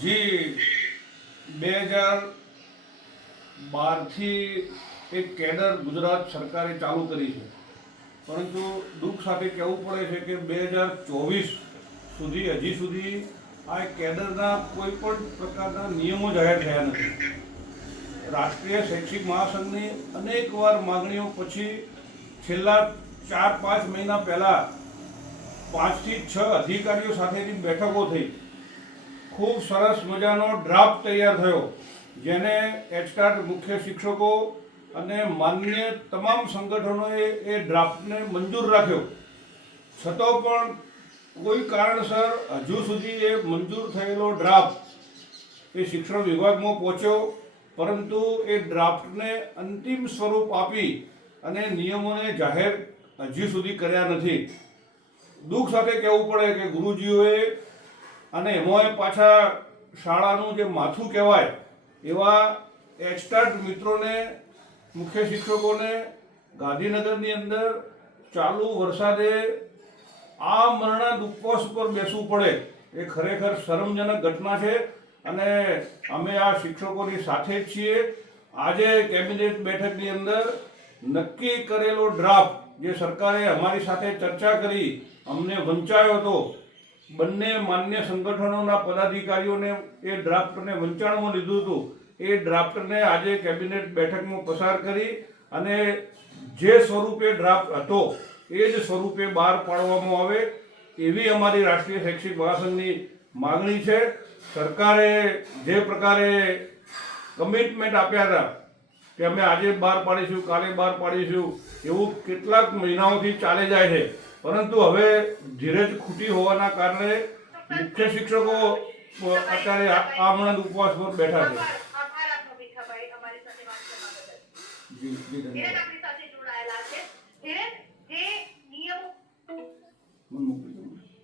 જી 2012થી એક કેડર ગુજરાત સરકારે ચાલુ કરી છે, પરંતુ દુઃખ સાથે કહેવું પડે છે કે 2024 સુધી હજી સુધી આ કેડરના કોઈ પણ પ્રકારના નિયમો જાહેર થયા નથી. રાષ્ટ્રીય શૈક્ષિક મહાસંઘની અનેકવાર માગણીઓ પછી છેલ્લા 4-5 મહિના પહેલાં 5 થી 6 અધિકારીઓ સાથેની બેઠકો થઈ. ખૂબ સરસ મજાનો ડ્રાફ્ટ તૈયાર થયો, જેને એચટાટ મુખ્ય શિક્ષકો અને માન્ય તમામ સંગઠનોએ એ ડ્રાફ્ટને મંજૂર રાખ્યો. છતાં પણ કોઈ કારણસર હજુ સુધી એ મંજૂર થયેલો ડ્રાફ્ટ એ શિક્ષણ વિભાગમાં પહોંચ્યો, પરંતુ એ ડ્રાફ્ટને અંતિમ સ્વરૂપ આપી અને નિયમોને જાહેર હજી સુધી કર્યા નથી. દુઃખ સાથે કહેવું પડે કે ગુરુજીઓએ અને એમાંય પાછા શાળાનું જે માથું કહેવાય એવા એચટાટ મિત્રોને, મુખ્ય શિક્ષકોને ગાંધીનગરની અંદર ચાલુ વરસાદે આ મરણાદ ઉપવાસ ઉપર બેસવું પડે એ ખરેખર શરમજનક ઘટના છે. અને અમે આ શિક્ષકોની સાથે જ છીએ. આજે કેબિનેટ બેઠકની અંદર નક્કી કરેલો ડ્રાફ્ટ જે સરકારે અમારી સાથે ચર્ચા કરી અમને વંચાયો હતો, બંને માન્ય સંગઠનોના પદાધિકારીઓને એ ડ્રાફ્ટને વંચાણમાં લીધું હતું. એ ડ્રાફ્ટને આજે કેબિનેટ બેઠકમાં પસાર કરી અને જે સ્વરૂપે ડ્રાફ્ટ હતો એ જ સ્વરૂપે બહાર પાડવામાં આવે એવી અમારી રાષ્ટ્રીય શૈક્ષિક મહાસંઘની માગણી છે. સરકારે જે પ્રકારે કમિટમેન્ટ આપ્યા હતા કે અમે આજે બહાર પાડીશું, કાલે બહાર પાડીશું, એવું કેટલાક મહિનાઓથી ચાલે જાય છે, પરંતુ હવે ધીરજ ખૂટી હોવાના કારણે મુખ્ય શિક્ષકો અત્યારે આ મરણાદ ઉપવાસ પર બેઠા છે. જી ધન્યવાદ.